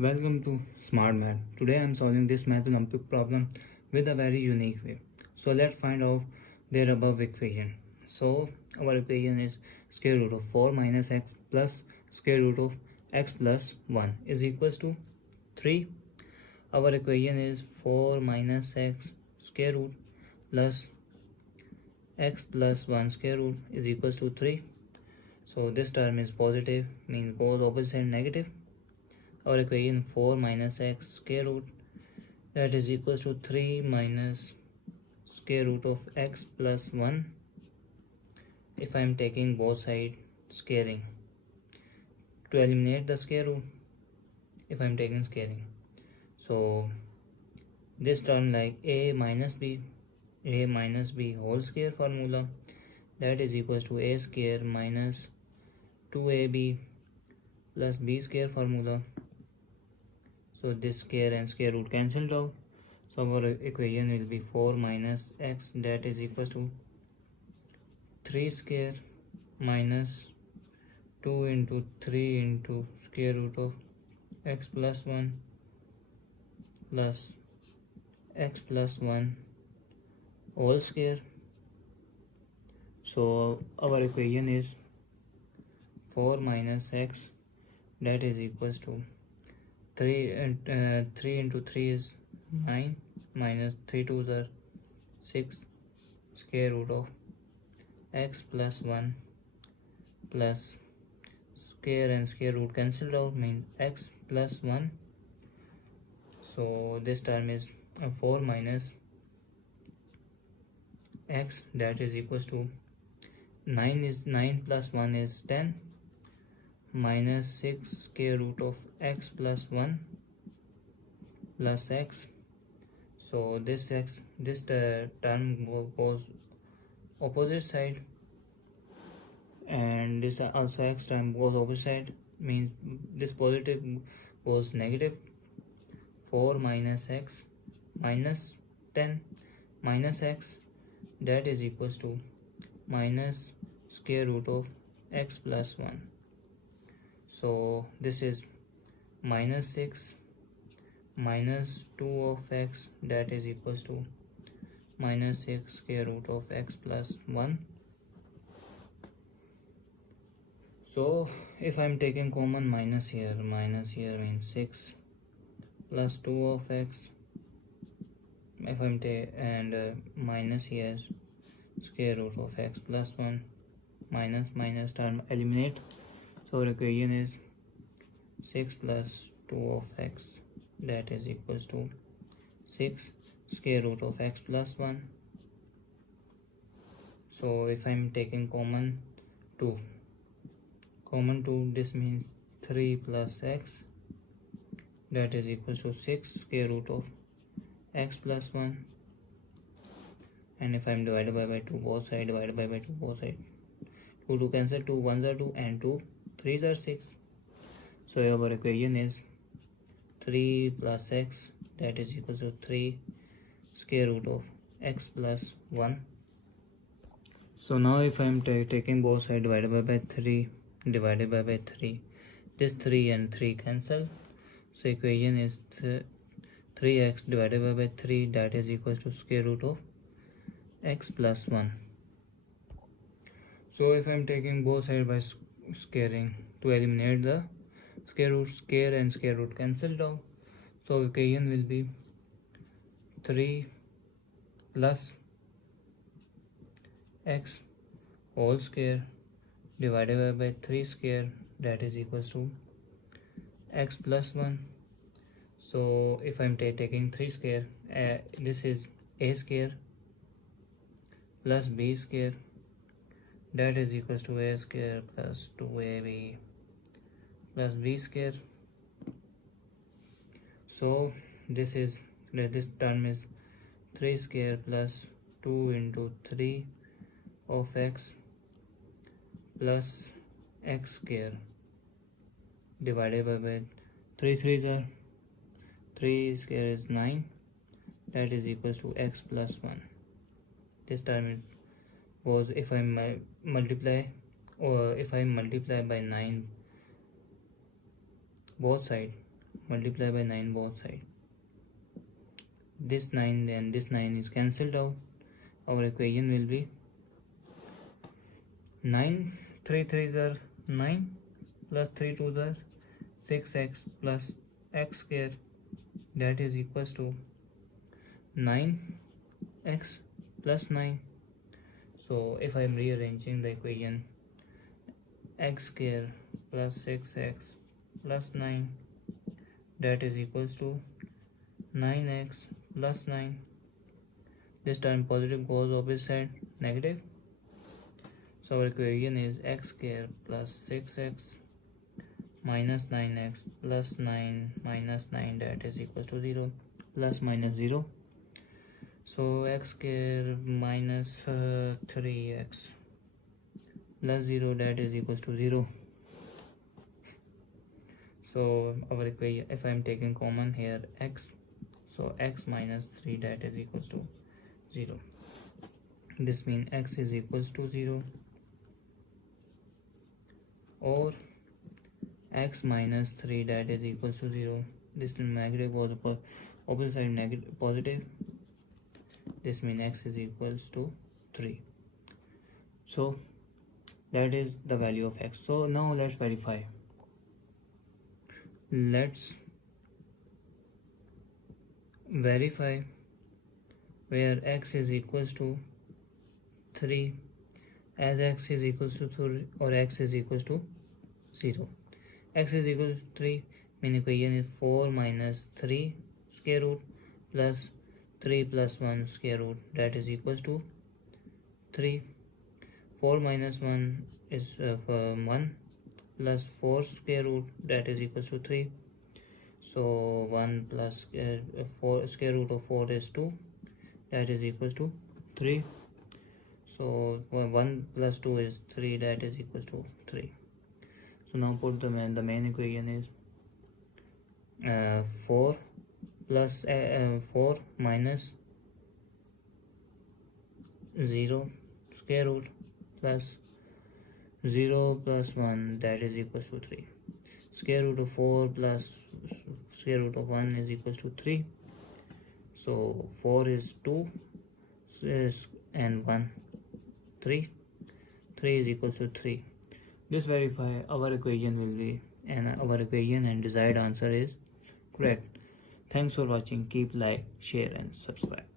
Welcome to Smart Math. Today I am solving this math Olympic problem with a very unique way. So let's find out their above equation. So our equation is square root of 4 minus x plus square root of x plus 1 is equals to 3. Our equation is 4 minus x square root plus x plus 1 square root is equals to 3. So this term is positive, means goes opposite side negative. Our equation 4 minus x square root that is equals to 3 minus square root of x plus 1. If I am taking both sides squaring to eliminate the square root, if I am taking squaring, so this term like a minus b whole square formula, that is equals to a square minus 2ab plus b square formula. So this square and square root cancelled out. So our equation will be 4 minus x, that is equals to 3 square minus 2 into 3 into square root of x plus 1 plus x plus 1 whole square. So our equation is 4 minus x, that is equals to 3 into 3 is 9 minus 3 2s are 6 square root of x plus 1 plus square and square root cancelled out, means x plus 1. So this term is 4 minus x, that is equals to 9 plus 1 is 10 minus 6 square root of x plus 1 plus x. So this term goes opposite side, and this also x term goes opposite side, means this positive goes negative. 4 minus x minus 10 minus x, that is equals to minus square root of x plus 1. So this is minus 6 minus 2 of x, that is equals to minus 6 square root of x plus 1. So if I am taking common minus here means 6 plus 2 of x. If I am minus here square root of x plus 1, minus term eliminate. So our equation is 6 plus 2 of x, that is equals to 6 square root of x plus 1. So if I am taking common 2, this means 3 plus x, that is equals to 6 square root of x plus 1. And if I am divided by 2 both side, divided by 2 both side, 2 cancel, 2 1s are 2 and 2 3s are 6. So our equation is 3 plus x, that is equal to 3 square root of x plus 1. So now if I am taking both sides divided by 3, this 3 and 3 cancel. So equation is 3x divided by 3, that is equal to square root of x plus 1. So if I am taking both sides by squaring to eliminate the square root, square and square root cancelled out. So equation will be 3 plus x whole square divided by 3 square, that is equals to x plus 1. So if I am taking 3 square, this is a square plus b square, that is equals to a square plus 2ab plus b square. So this term is 3 square plus 2 into 3 of x plus x square divided by 3 3s are 3 square is 9, that is equals to x plus 1. This term was, if I multiply by 9 both sides, multiply by 9 both sides. This 9 then this 9 is cancelled out. Our equation will be 9 3 3s are 9 plus 3 2s are 6x plus x square, that is equals to 9x plus 9. So if I am rearranging the equation, x square plus 6x plus 9, that is equals to 9x plus 9. This time positive goes opposite side, negative. So our equation is x square plus 6x minus 9x plus 9 minus 9, that is equals to 0, plus minus 0. So x square minus 3x plus 0, that is equals to 0. So our equation, if I am taking common here x, so x minus 3, that is equals to 0. This means x is equals to 0, or x minus 3, that is equals to 0. This negative was opposite side negative positive. This means x is equals to 3. So that is the value of x. So now let's verify. Let's verify where x is equals to 3, as x is equals to 3 or x is equals to 0. X is equal to 3, mean equation is 4 minus 3 square root plus 3 plus 1 square root, that is equals to 3. 4 minus 1 is 1 plus 4 square root, that is equals to 3. So 1 plus 4 square root of 4 is 2, that is equals to 3. So 1 plus 2 is 3, that is equals to 3. So now put the main equation is 4 plus 4 minus 0 square root plus 0 plus 1, that is equals to 3. Square root of 4 plus square root of 1 is equals to 3. So 4 is 2 and 1 3. 3 is equals to 3. This verify our equation will be, and our equation and desired answer is correct. Thanks for watching. Keep like, share and subscribe.